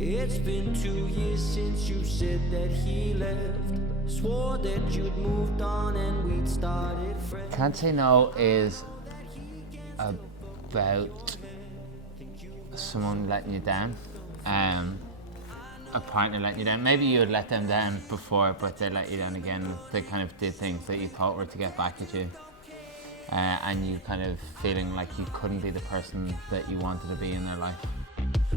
It's been 2 years since you said that he left. Swore that you'd moved on and we'd started fresh. Can't Say No is about someone letting you down, a partner letting you down. Maybe you had let them down before, but they let you down again. They kind of did things that you thought were to get back at you, and you kind of feeling like you couldn't be the person that you wanted to be in their life.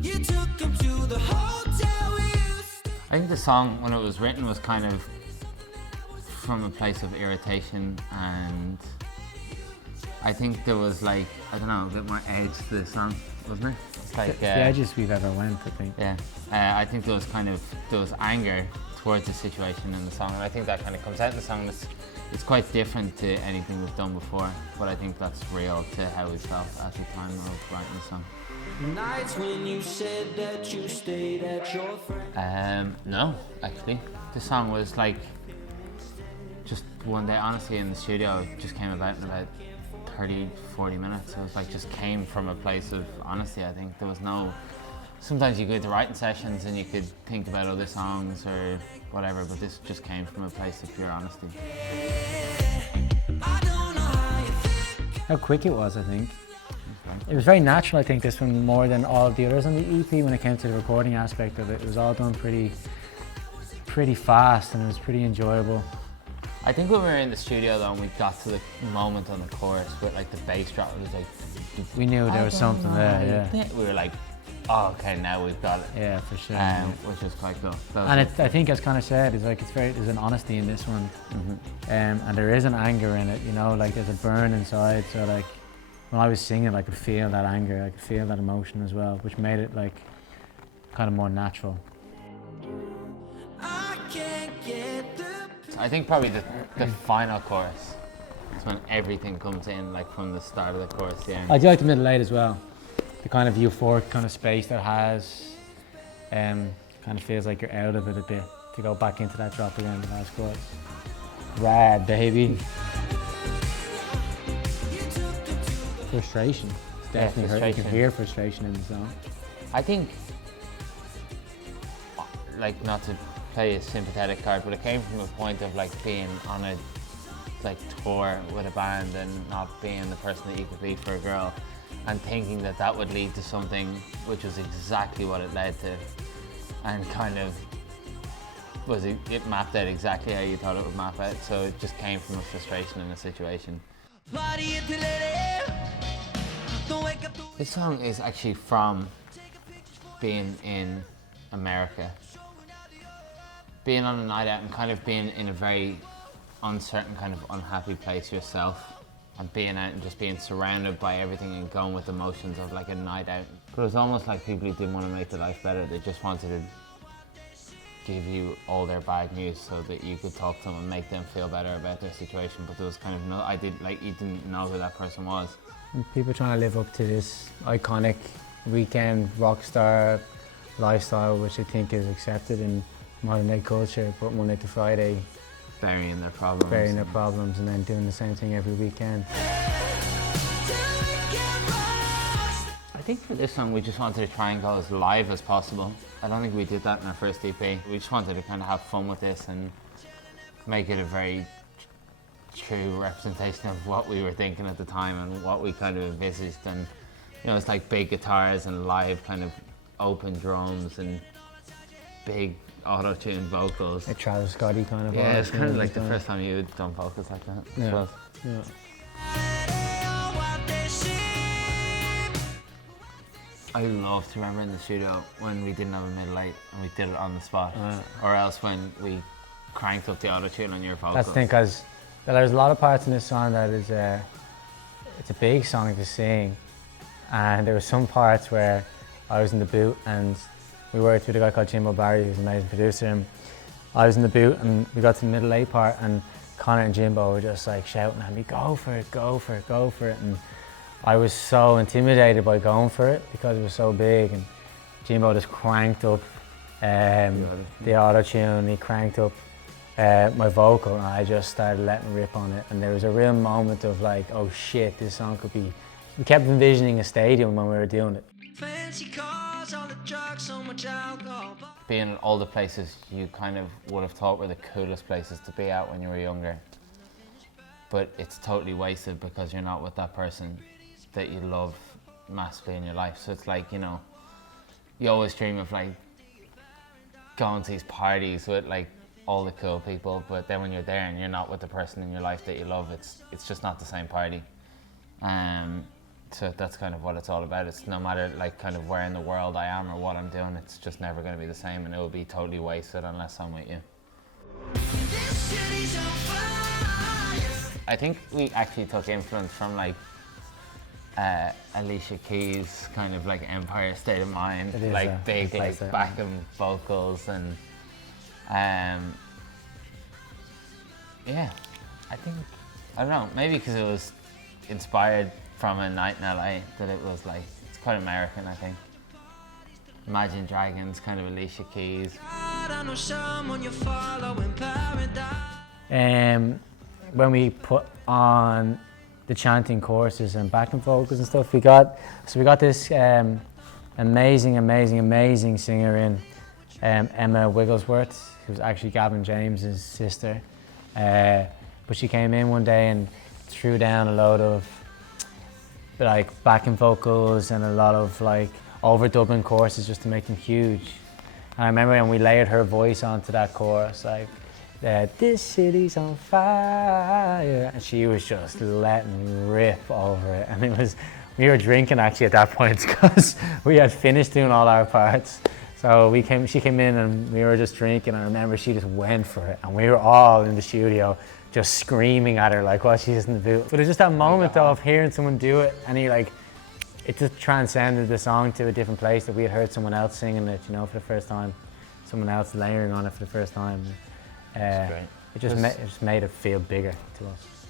You took him to the hotel we used to. I think the song, when it was written, was kind of from a place of irritation, and I think there was like, I don't know, a bit more edge to the song, wasn't it? It's like, It's the edges we've ever went, I think. yeah, I think there was anger towards the situation in the song, and I think that kind of comes out in the song. It's quite different to anything we've done before, but I think that's real to how we felt at the time of writing the song. Nights when you said that you stayed at your friend. No, actually. The song was like, just one day, honestly, in the studio, it just came about in about 30, 40 minutes. It was like, just came from a place of honesty, I think. There was no, sometimes you go to writing sessions and you could think about other songs or whatever, but this just came from a place of pure honesty. I don't know how you think. How quick it was, I think. It was very natural, I think, this one more than all of the others on the EP when it came to the recording aspect of it. It was all done pretty fast and it was pretty enjoyable. I think when we were in the studio though, and we got to the moment on the chorus with like the bass drop, it was like, We knew there was something there, yeah. We were like, oh, okay, now we've got it. Yeah, for sure. Which was quite cool. That was And it. I think, as Connor said, it's like there's an honesty in this one, and there is an anger in it. You know, like there's a burn inside. So like when I was singing, I could feel that anger, I could feel that emotion as well, which made it like kind of more natural. I can't get the I think probably the final chorus is when everything comes in, like from the start of the chorus to the end. I do like the middle eight as well. The kind of euphoric kind of space that has, kind of feels like you're out of it a bit to go back into that drop again, the last chorus. Rad, baby. Frustration. It's definitely hurt. You can frustration. hear frustration in the song. I think, like, not to play a sympathetic card, but it came from a point of like being on a like tour with a band and not being the person that you could be for a girl, and thinking that that would lead to something, which was exactly what it led to, and kind of it mapped out exactly how you thought it would map out. So it just came from a frustration in a situation. party until it ends. Don't wake up to. This song is actually from being in America. Being on a night out and kind of being in a very uncertain, kind of unhappy place yourself, and being out and just being surrounded by everything and going with emotions of like a night out. But it was almost like people who didn't want to make their life better, they just wanted to give you all their bad news so that you could talk to them and make them feel better about their situation. But there was kind of no, you didn't know who that person was. And people trying to live up to this iconic weekend rock star lifestyle, which I think is accepted in modern day culture, but Monday to Friday, Burying their problems. burying their problems and then doing the same thing every weekend. I think for this song we just wanted to try and go as live as possible. I don't think we did that in our first EP. We just wanted to kind of have fun with this and make it a very true representation of what we were thinking at the time and what we kind of envisaged. And you know, it's like big guitars and live kind of open drums and big auto-tuned vocals. A Travis Scotty kind of Yeah, vibe, it's kind of you know, like the kind first time you had done vocals like that. I Yeah. suppose. Yeah. I love to remember in the studio when we didn't have a middle eight and we did it on the spot, or else when we cranked up the auto-tune on your vocals. That's the thing, because there's a lot of parts in this song that is it's a big song to sing, and there were some parts where I was in the booth and we worked with a guy called Jimbo Barry, who's an amazing producer, and I was in the booth and we got to the middle eight part and Connor and Jimbo were just like shouting at me, go for it, go for it, go for it. And I was so intimidated by going for it because it was so big, and Jimbo just cranked up the auto-tune, he cranked up my vocal, and I just started letting rip on it. And there was a real moment of like, oh shit, this song could be... We kept envisioning a stadium when we were doing it. Fancy cars cars, all the drugs, so much alcohol. Being in all the places you kind of would have thought were the coolest places to be at when you were younger. But it's totally wasted because you're not with that person that you love massively in your life. So it's like, you know, you always dream of like going to these parties with like all the cool people, but then when you're there and you're not with the person in your life that you love, it's just not the same party. So that's kind of what it's all about. It's no matter like kind of where in the world I am or what I'm doing, it's just never going to be the same, and it will be totally wasted unless I'm with you. This city's on fire. I think we actually took influence from like Alicia Keys' kind of like Empire State of Mind, It is like a big big like state of backing vocals, and yeah, I think, I don't know, maybe because it was inspired from a night in LA, that it was like, it's quite American, I think. Imagine Dragons, kind of Alicia Keys. I know someone you follow in paradise. When we put on the chanting choruses and backing vocals and stuff, we got this amazing singer in, Emma Wigglesworth, who's actually Gavin James's sister. But she came in one day and threw down a load of like backing vocals and a lot of like overdubbing choruses just to make them huge. And I remember when we layered her voice onto that chorus, like, this city's on fire, and she was just letting rip over it. And it was, we were drinking actually at that point because we had finished doing all our parts. So she came in and we were just drinking. I remember she just went for it, and we were all in the studio just screaming at her like while she's in the booth. But it was just that moment of hearing someone do it, and it just transcended the song to a different place, that we had heard someone else singing it, you know, for the first time, someone else layering on it for the first time. That's great. It just made it feel bigger to us.